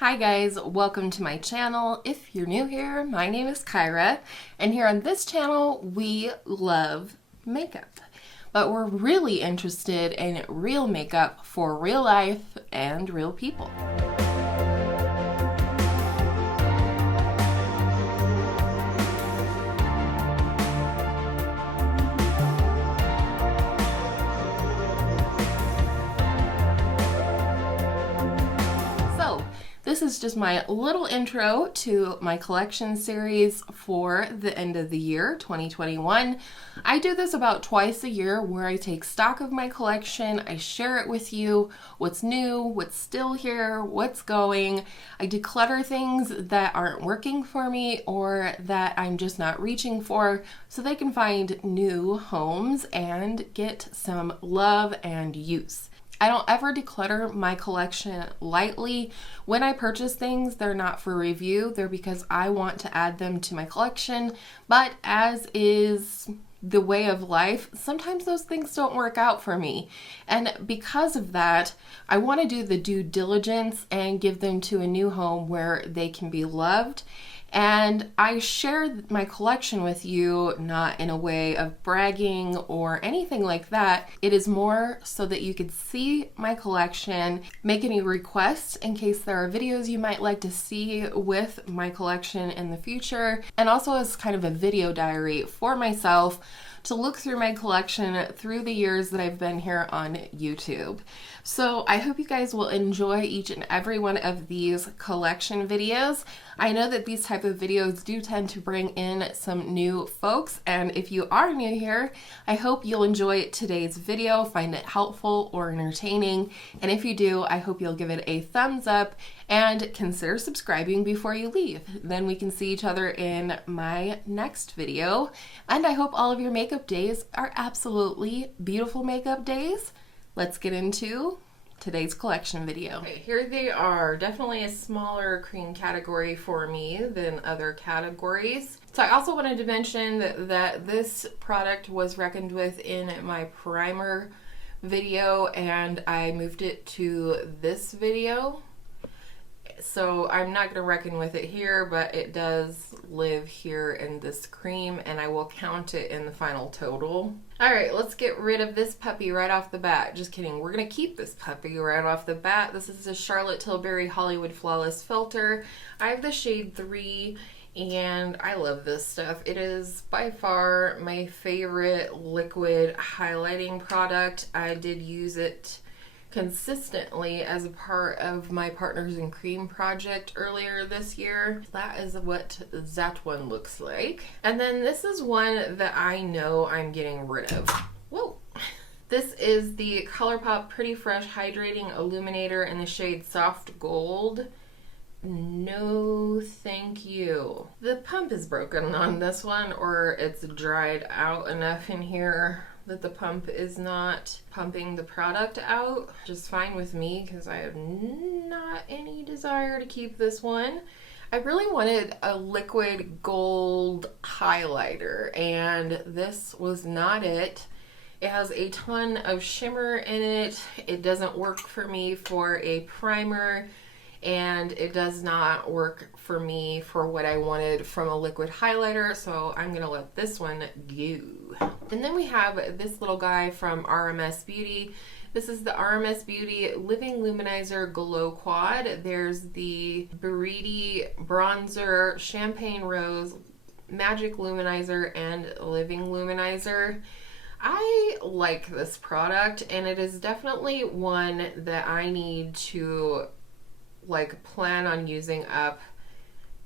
Hi guys, welcome to my channel. If you're new here, my name is Kyra, and here on this channel we love makeup. But we're really interested in real makeup for real life and real people. This is just my little intro to my collection series for the end of the year, 2021. I do this about twice a year where I take stock of my collection, I share it with you, what's new, what's still here, what's going. I declutter things that aren't working for me or that I'm just not reaching for so they can find new homes and get some love and use. I don't ever declutter my collection lightly. When I purchase things, they're not for review. They're because I want to add them to my collection. But as is the way of life, sometimes those things don't work out for me. And because of that, I want to do the due diligence and give them to a new home where they can be loved. And I share my collection with you not in a way of bragging or anything like that. It is more so that you could see my collection, make any requests in case there are videos you might like to see with my collection in the future, and also as kind of a video diary for myself to look through my collection through the years that I've been here on YouTube. So I hope you guys will enjoy each and every one of these collection videos. I know that these type of videos do tend to bring in some new folks, and if you are new here, I hope you'll enjoy today's video, find it helpful or entertaining, and if you do, I hope you'll give it a thumbs up and consider subscribing before you leave. Then we can see each other in my next video, and I hope all of your makeup days are absolutely beautiful makeup days. Let's get into today's collection video. Okay, here they are. Definitely a smaller cream category for me than other categories. So I also wanted to mention that this product was reckoned with in my primer video, and I moved it to this video. So I'm not going to reckon with it here, but it does live here in this cream, and I will count it in the final total. Alright, let's get rid of this puppy right off the bat. Just kidding, we're going to keep this puppy right off the bat. This is a Charlotte Tilbury Hollywood Flawless Filter. I have the shade 3, and I love this stuff. It is by far my favorite liquid highlighting product. I did use it consistently as a part of my Partners in Cream project earlier this year. That is what that one looks like. And then this is one that I know I'm getting rid of. Whoa! This is the ColourPop Pretty Fresh Hydrating Illuminator in the shade Soft Gold. No thank you. The pump is broken on this one, or it's dried out enough in here that the pump is not pumping the product out. Just fine with me because I have not any desire to keep this one. I really wanted a liquid gold highlighter, and this was not it. It has a ton of shimmer in it. It doesn't work for me for a primer, and it does not work for me for what I wanted from a liquid highlighter, so I'm gonna let this one go. And then we have this little guy from RMS Beauty. This is the RMS Beauty Living Lou-Manizer Glow Quad. There's the Buriti Bronzer, Champagne Rose, Magic Lou-Manizer, and Living Lou-Manizer. I like this product, and it is definitely one that I need to plan on using up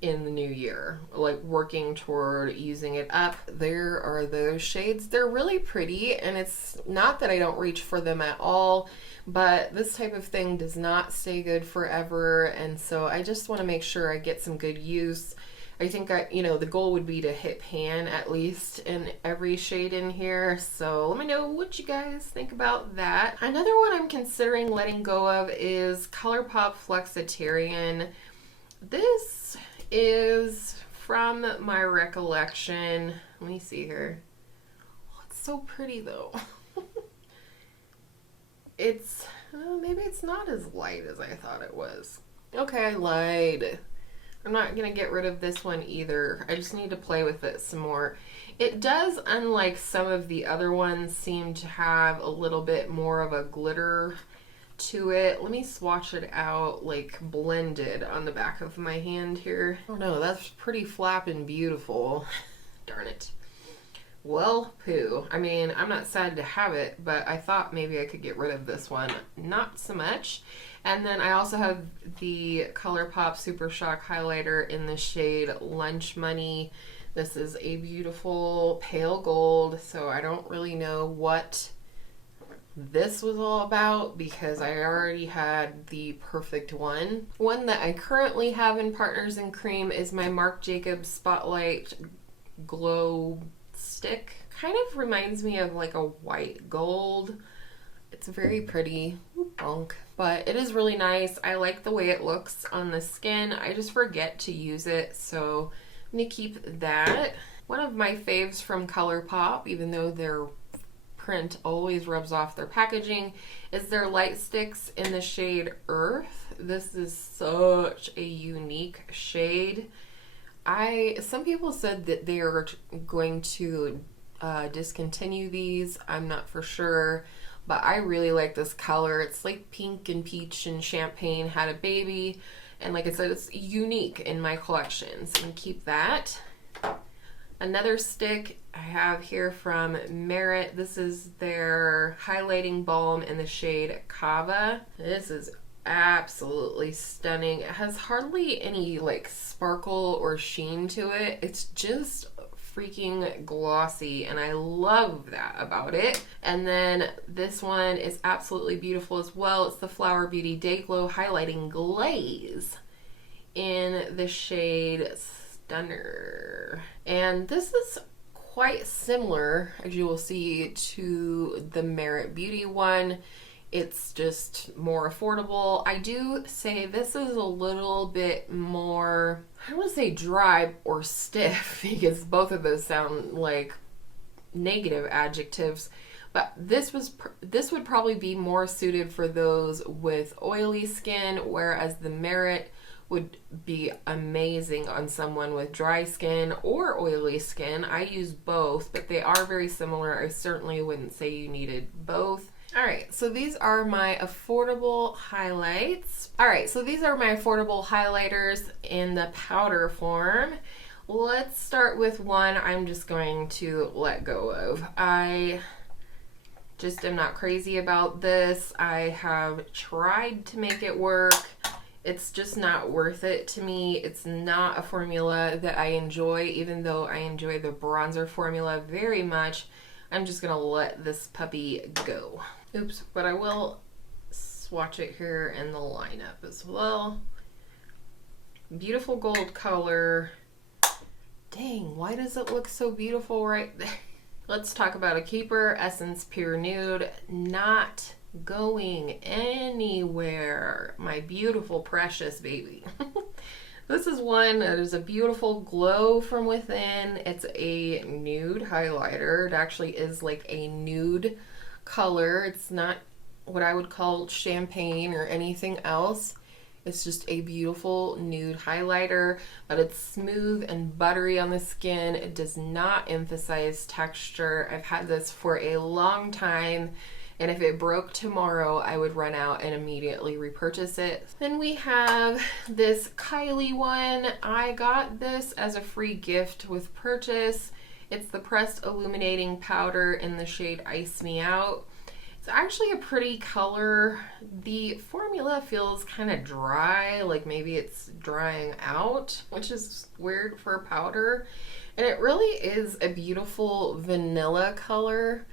in the new year, working toward using it up. There are those shades. They're really pretty, and it's not that I don't reach for them at all, but this type of thing does not stay good forever, and so I just want to make sure I get some good use. I think the goal would be to hit pan at least in every shade in here, so let me know what you guys think about that. Another one I'm considering letting go of is ColourPop Flexitarian. This is from my recollection. Let me see here. Oh, it's so pretty though. It's maybe it's not as light as I thought it was. Okay, I lied. I'm not going to get rid of this one either. I just need to play with it some more. It does, unlike some of the other ones, seem to have a little bit more of a glitter to it. Let me swatch it out, like blended on the back of my hand here. Oh no, that's pretty flappin' beautiful. Darn it. Well, poo. I mean, I'm not sad to have it, but I thought maybe I could get rid of this one. Not so much. And then I also have the ColourPop Super Shock highlighter in the shade Lunch Money. This is a beautiful pale gold, so I don't really know what this was all about because I already had the perfect one. One that I currently have in Partners in Cream is my Marc Jacobs Spotlight Glow Stick. Kind of reminds me of like a white gold. It's very pretty, but it is really nice. I like the way it looks on the skin. I just forget to use it, so I'm gonna keep that. One of my faves from ColourPop, even though their print always rubs off their packaging, is their light sticks in the shade Urth. This is such a unique shade. Some people said that they are going to discontinue these. I'm not for sure, but I really like this color. It's like pink and peach and champagne had a baby, and like I said, it's unique in my collection, so I'm gonna keep that. Another stick I have here from Merit. This is their highlighting balm in the shade Kava. This is absolutely stunning. It has hardly any like sparkle or sheen to it. It's just freaking glossy, and I love that about it. And then this one is absolutely beautiful as well. It's the Flower Beauty Day Glow Highlighting Glaze in the shade Stunner. And this is quite similar, as you will see, to the Merit Beauty one. It's just more affordable. I do say this is a little bit more, I don't want to say dry or stiff because both of those sound like negative adjectives, but this would probably be more suited for those with oily skin, whereas the Merit would be amazing on someone with dry skin or oily skin. I use both, but they are very similar. I certainly wouldn't say you needed both. Alright, so these are my affordable highlights. Alright, so these are my affordable highlighters in the powder form. Let's start with one I'm just going to let go of. I just am not crazy about this. I have tried to make it work. It's just not worth it to me. It's not a formula that I enjoy, even though I enjoy the bronzer formula very much. I'm just gonna let this puppy go. Oops, but I will swatch it here in the lineup as well. Beautiful gold color. Dang, why does it look so beautiful right there? Let's talk about a keeper, Essence Pure Nude. Not going anywhere. My beautiful, precious baby. This is one that is a beautiful glow from within. It's a nude highlighter. It actually is like a nude color. It's not what I would call champagne or anything else. It's just a beautiful nude highlighter, but it's smooth and buttery on the skin. It does not emphasize texture. I've had this for a long time, and if it broke tomorrow, I would run out and immediately repurchase it. Then we have this Kylie one. I got this as a free gift with purchase. It's the Pressed Illuminating Powder in the shade Ice Me Out. It's actually a pretty color. The formula feels kind of dry, like maybe it's drying out, which is weird for a powder. And it really is a beautiful vanilla color.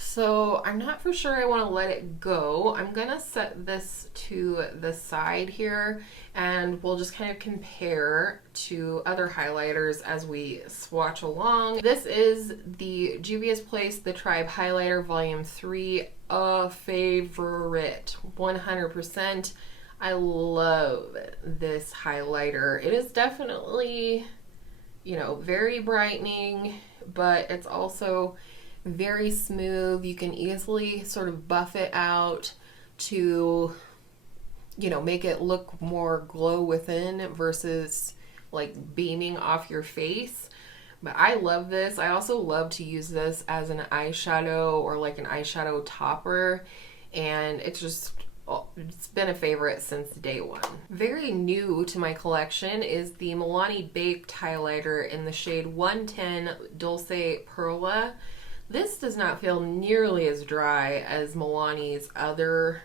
So I'm not for sure I want to let it go. I'm gonna set this to the side here and we'll just kind of compare to other highlighters as we swatch along. This is the Juvia's Place The Tribe Highlighter Volume 3, a favorite, 100%. I love this highlighter. It is definitely, you know, very brightening, but it's also very smooth. You can easily sort of buff it out to you know, make it look more glow within versus like beaming off your face. But I love this. I also love to use this as an eyeshadow or like an eyeshadow topper, and it's been a favorite since day one. Very new to my collection is the Milani Baked highlighter in the shade 110 Dulce Perla. This does not feel nearly as dry as Milani's other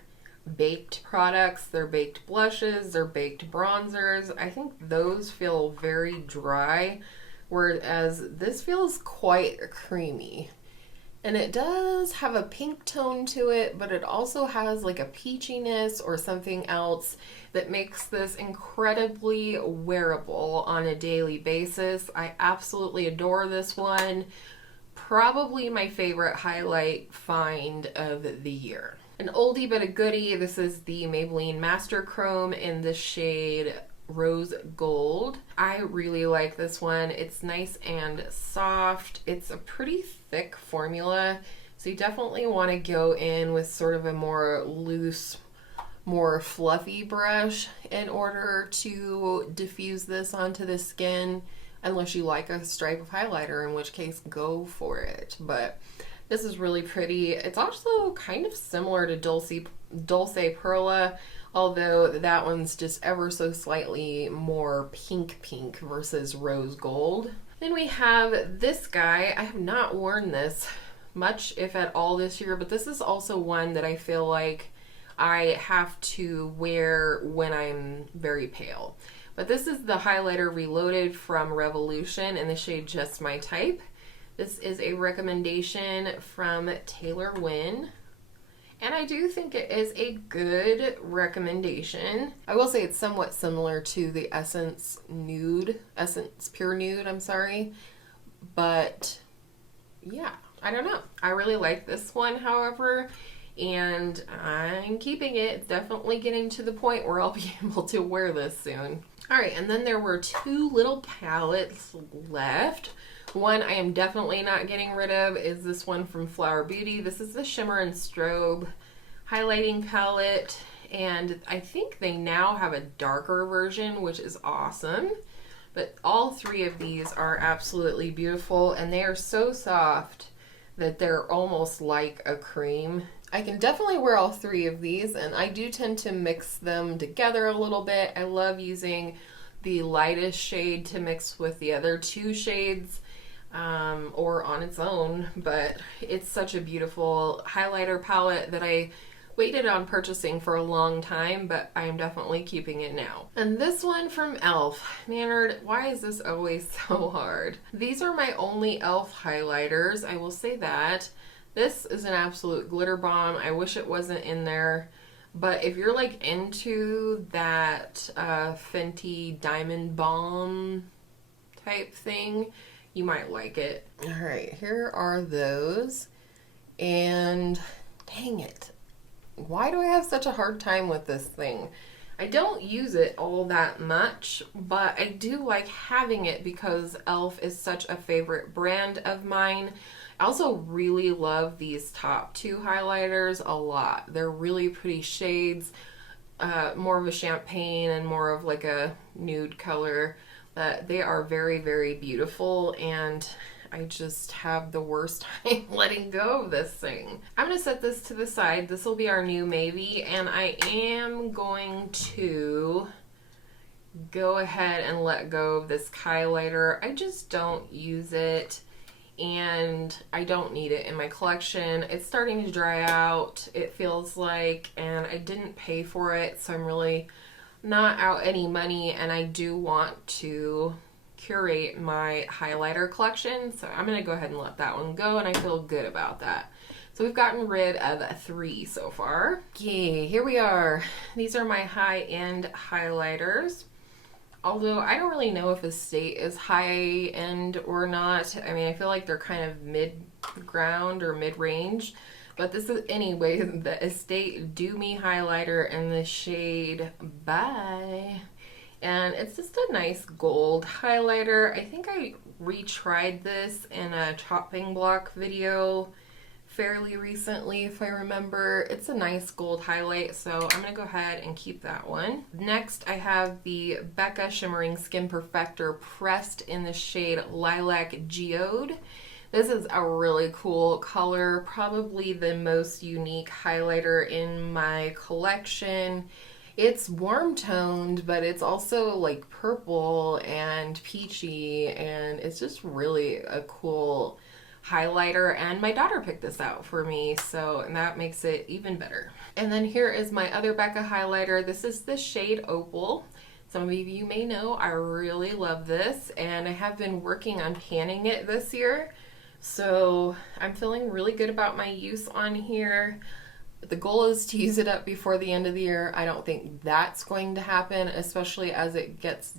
baked products. Their baked blushes, their baked bronzers, I think those feel very dry, whereas this feels quite creamy. And it does have a pink tone to it, but it also has like a peachiness or something else that makes this incredibly wearable on a daily basis. I absolutely adore this one. Probably my favorite highlight find of the year. An oldie but a goodie, this is the Maybelline Master Chrome in the shade Rose Gold. I really like this one. It's nice and soft. It's a pretty thick formula, so you definitely want to go in with sort of a more loose, more fluffy brush in order to diffuse this onto the skin, unless you like a stripe of highlighter, in which case go for it. But this is really pretty. It's also kind of similar to Dulce Perla, although that one's just ever so slightly more pink versus rose gold. Then we have this guy. I have not worn this much, if at all, this year, but this is also one that I feel like I have to wear when I'm very pale. But this is the highlighter Reloaded from Revolution in the shade Just My Type. This is a recommendation from Taylor Wynn, and I do think it is a good recommendation. I will say it's somewhat similar to the Essence Pure Nude, I'm sorry. But yeah, I don't know. I really like this one, however, and I'm keeping it. It's definitely getting to the point where I'll be able to wear this soon. All right, and then there were two little palettes left. One I am definitely not getting rid of is this one from Flower Beauty. This is the Shimmer and Strobe highlighting palette, and I think they now have a darker version, which is awesome. But all three of these are absolutely beautiful, and they are so soft that they're almost like a cream. I can definitely wear all three of these, and I do tend to mix them together a little bit. I love using the lightest shade to mix with the other two shades, or on its own, but it's such a beautiful highlighter palette that I waited on purchasing for a long time, but I am definitely keeping it now. And this one from e.l.f. Maynard, why is this always so hard? These are my only e.l.f. highlighters, I will say that. This is an absolute glitter bomb. I wish it wasn't in there, but if you're like into that Fenty Diamond Balm type thing, you might like it. All right, here are those. And dang it, why do I have such a hard time with this thing? I don't use it all that much, but I do like having it because e.l.f. is such a favorite brand of mine. I also really love these top two highlighters a lot. They're really pretty shades, more of a champagne and more of like a nude color. But they are very, very beautiful, and I just have the worst time letting go of this thing. I'm going to set this to the side. This will be our new maybe, and I am going to go ahead and let go of this highlighter. I just don't use it, and I don't need it in my collection. It's starting to dry out, it feels like, and I didn't pay for it, so I'm really not out any money, and I do want to curate my highlighter collection, so I'm going to go ahead and let that one go, and I feel good about that. So we've gotten rid of 3 so far. Okay, here we are. These are my high-end highlighters. Although I don't really know if Estate is high-end or not. I mean, I feel like they're kind of mid-ground or mid-range. But this is, anyway, the Estate Do Me highlighter in the shade Bye. And it's just a nice gold highlighter. I think I retried this in a chopping block video fairly recently, if I remember. It's a nice gold highlight, so I'm gonna go ahead and keep that one. Next, I have the Becca Shimmering Skin Perfector pressed in the shade Lilac Geode. This is a really cool color, probably the most unique highlighter in my collection. It's warm toned, but it's also like purple and peachy, and it's just really a cool highlighter, and my daughter picked this out for me, so that makes it even better. And then here is my other Becca highlighter. This is the shade Opal. Some of you may know I really love this, and I have been working on panning it this year, so I'm feeling really good about my use on here. The goal is to use it up before the end of the year. I don't think that's going to happen, especially as it gets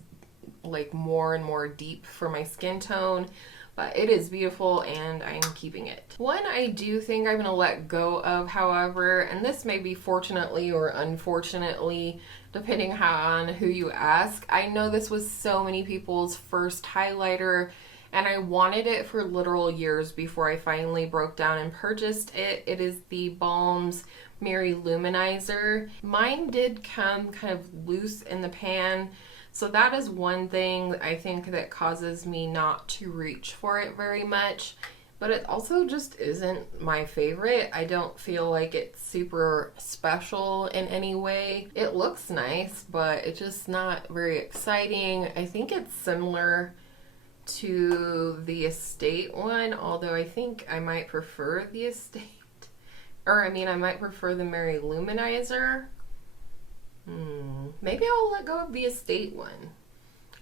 like more and more deep for my skin tone. But it is beautiful and I'm keeping it. One I do think I'm gonna let go of, however, and this may be fortunately or unfortunately, depending on who you ask. I know this was so many people's first highlighter, and I wanted it for literal years before I finally broke down and purchased it. It is the Balm's Lou-Manizer. Mine did come kind of loose in the pan, so that is one thing I think that causes me not to reach for it very much, but it also just isn't my favorite. I don't feel like it's super special in any way. It looks nice, but it's just not very exciting. I think it's similar to the Estate one, although I think I might prefer the Estate, or I mean I might prefer the Lou-Manizer. Maybe I'll let go of the Estate one.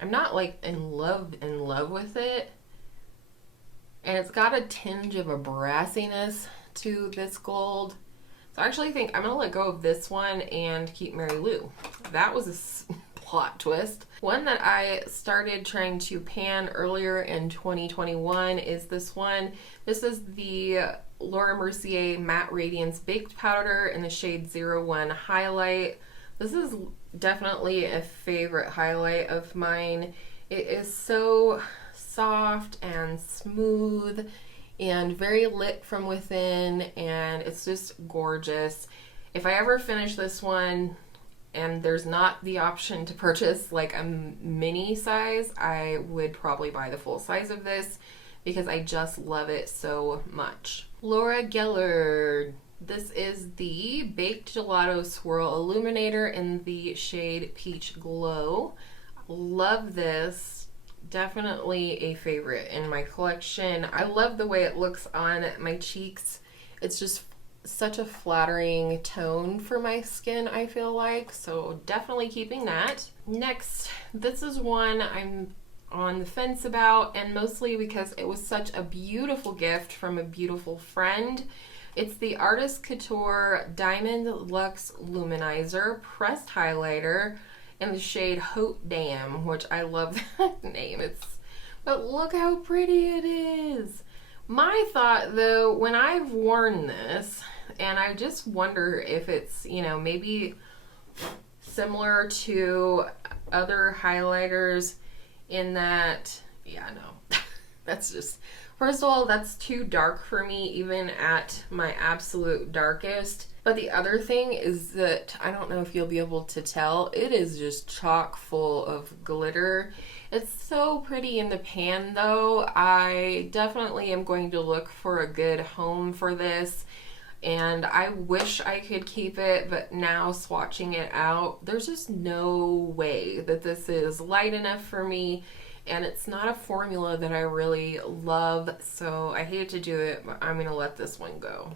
I'm not like in love with it, and it's got a tinge of a brassiness to this gold, so I actually think I'm gonna let go of this one and keep Mary Lou. That was a plot twist. One that I started trying to pan earlier in 2021 is this one. This is the Laura Mercier Matte Radiance Baked Powder in the shade 01 Highlight. This is definitely a favorite highlight of mine. It is so soft and smooth and very lit from within, and it's just gorgeous. If I ever finish this one and there's not the option to purchase like a mini size, I would probably buy the full size of this because I just love it so much. Laura Geller. This is the Baked Gelato Swirl Illuminator in the shade Peach Glow. Love this. Definitely a favorite in my collection. I love the way it looks on my cheeks. It's just such a flattering tone for my skin, I feel like, so definitely keeping that. Next, this is one I'm on the fence about, and mostly because it was such a beautiful gift from a beautiful friend. It's the Artist Couture Diamond Luxe Lou-Manizer Pressed Highlighter in the shade Haute Dame, which I love that name. But look how pretty it is. My thought though, when I've worn this, and I just wonder if it's, you know, maybe similar to other highlighters in that, yeah, no, that's just, first of all, that's too dark for me even at my absolute darkest. But the other thing is that, I don't know if you'll be able to tell, it is just chock full of glitter. It's so pretty in the pan though. I definitely am going to look for a good home for this, and I wish I could keep it, but now swatching it out, there's just no way that this is light enough for me, and it's not a formula that I really love, so I hate to do it, but I'm gonna let this one go.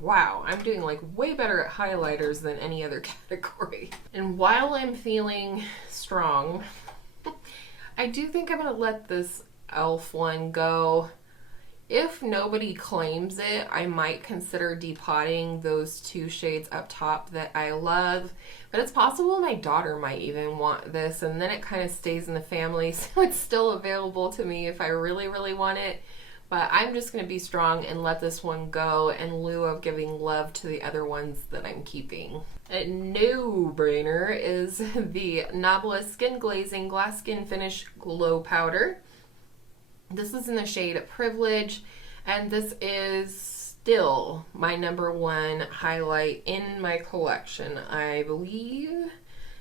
Wow, I'm doing like way better at highlighters than any other category. And while I'm feeling strong, I do think I'm gonna let this e.l.f. one go. If nobody claims it, I might consider depotting those two shades up top that I love. But it's possible my daughter might even want this, and then it kind of stays in the family, so it's still available to me if I really, really want it. But I'm just going to be strong and let this one go in lieu of giving love to the other ones that I'm keeping. A no-brainer is the Novelist Skin Glazing Glass Skin Finish Glow Powder. This is in the shade Privilege, and this is still my #1 highlight in my collection, I believe.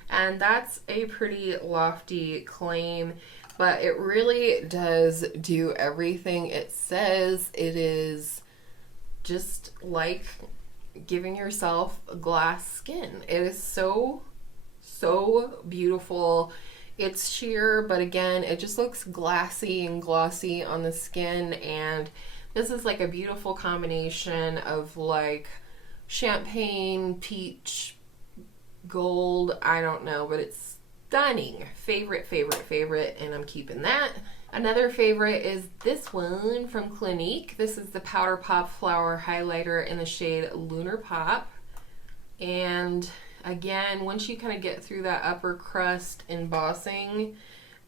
And that's a pretty lofty claim, but it really does do everything it says. It is just like giving yourself glass skin. It is so beautiful. It's sheer, but again, it just looks glassy and glossy on the skin, and this is like a beautiful combination of like champagne, peach, gold, I don't know, but it's stunning. Favorite, and I'm keeping that. Another favorite is this one from Clinique. This is the ColourPop Flower Highlighter in the shade Lunar Pop. And again, once you kind of get through that upper crust embossing,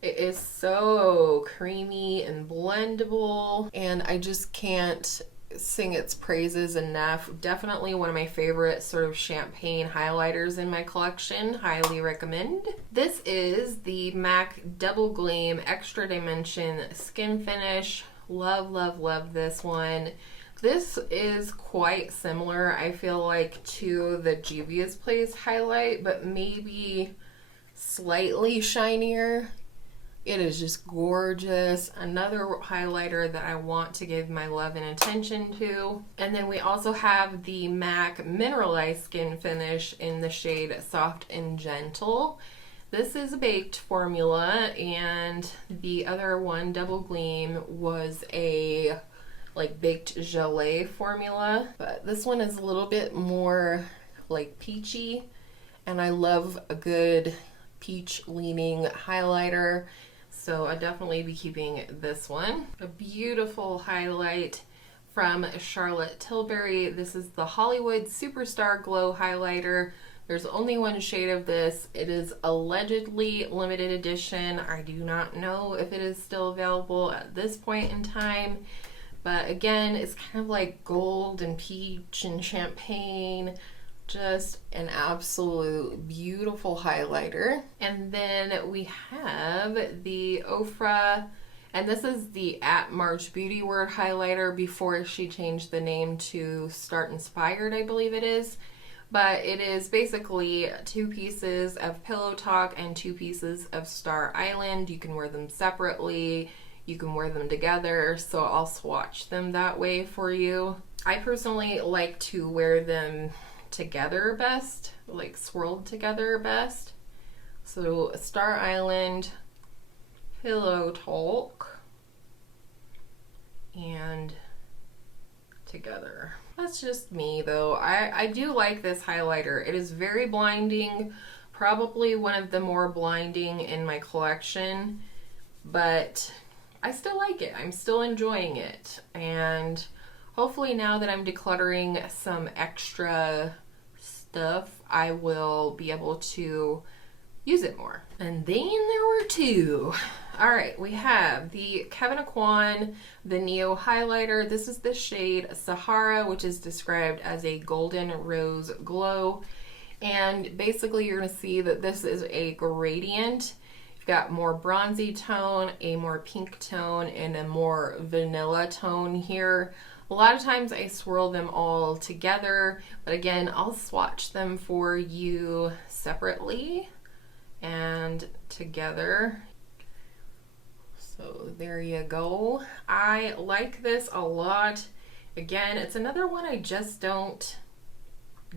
it is so creamy and blendable, and I just can't sing its praises enough. Definitely one of my favorite sort of champagne highlighters in my collection. Highly recommend. This is the MAC Double Gleam Extra Dimension Skinfinish. Love this one. This is quite similar, I feel like, to the Juvia's Place highlight, but maybe slightly shinier. It is just gorgeous. Another highlighter that I want to give my love and attention to. And then we also have the MAC Mineralize Skin Finish in the shade Soft and Gentle. This is a baked formula, and the other one, Double Gleam, was a like baked gelée formula. But this one is a little bit more like peachy, and I love a good peach leaning highlighter. So I'll definitely be keeping this one. A beautiful highlight from Charlotte Tilbury. This is the Hollywood Superstar Glow Highlighter. There's only one shade of this. It is allegedly limited edition. I do not know if it is still available at this point in time. But again, it's kind of like gold and peach and champagne. Just an absolute beautiful highlighter. And then we have the Ofra, and this is the at March Beauty Word highlighter before she changed the name to Start Inspired, I believe it is. But it is basically 2 pieces of Pillow Talk and 2 pieces of Star Island. You can wear them separately, you can wear them together, so I'll swatch them that way for you. I personally like to wear them together best, like swirled together best. So Star Island, Pillow Talk, and together. That's just me though. I do like this highlighter. It is very blinding, probably one of the more blinding in my collection, but I still like it. I'm still enjoying it, and hopefully now that I'm decluttering some extra stuff, I will be able to use it more. And then there were 2. All right, we have the Kevyn Aucoin, the Neo Highlighter. This is the shade Sahara, which is described as a golden rose glow. And basically you're gonna see that this is a gradient. You've got more bronzy tone, a more pink tone, and a more vanilla tone here. A lot of times I swirl them all together, but again, I'll swatch them for you separately and together. So there you go. I like this a lot. Again, it's another one I just don't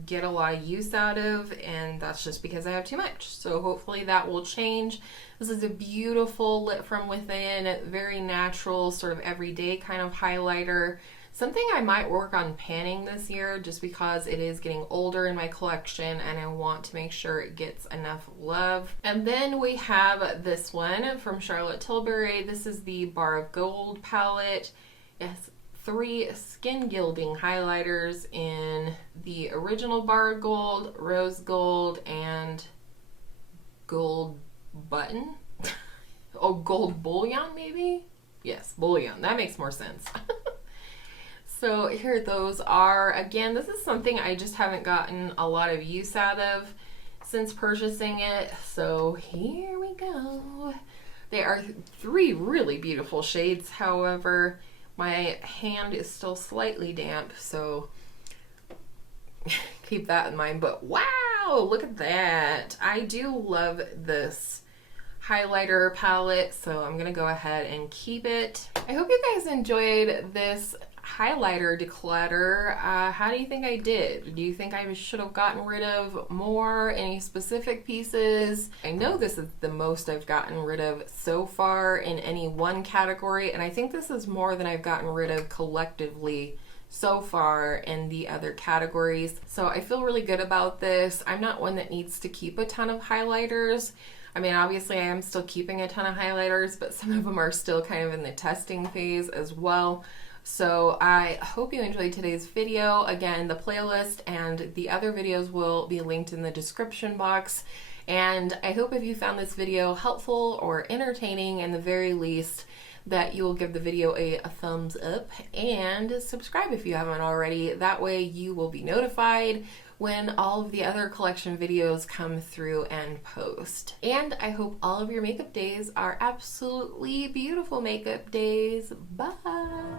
get a lot of use out of, and that's just because I have too much. So hopefully that will change. This is a beautiful lit from within, very natural, sort of everyday kind of highlighter. Something I might work on panning this year just because it is getting older in my collection and I want to make sure it gets enough love. And then we have this one from Charlotte Tilbury. This is the Bar of Gold palette. It has 3 skin gilding highlighters in the original Bar of Gold, Rose Gold, and Gold Button. Oh, Gold Bullion maybe? Yes, Bullion. That makes more sense. So here those are. Again, this is something I just haven't gotten a lot of use out of since purchasing it. So here we go. They are 3 really beautiful shades, however. My hand is still slightly damp, so keep that in mind. But wow, look at that. I do love this highlighter palette, so I'm gonna go ahead and keep it. I hope you guys enjoyed this highlighter declutter. How do you think I did? Do you think I should have gotten rid of more? Any specific pieces? I know this is the most I've gotten rid of so far in any one category, and I think this is more than I've gotten rid of collectively so far in the other categories. So I feel really good about this. I'm not one that needs to keep a ton of highlighters. I mean, obviously I am still keeping a ton of highlighters, but some of them are still kind of in the testing phase as well. So I hope you enjoyed today's video. Again, the playlist and the other videos will be linked in the description box. And I hope if you found this video helpful or entertaining, in the very least, that you will give the video a thumbs up and subscribe if you haven't already. That way you will be notified when all of the other collection videos come through and post. And I hope all of your makeup days are absolutely beautiful makeup days. Bye!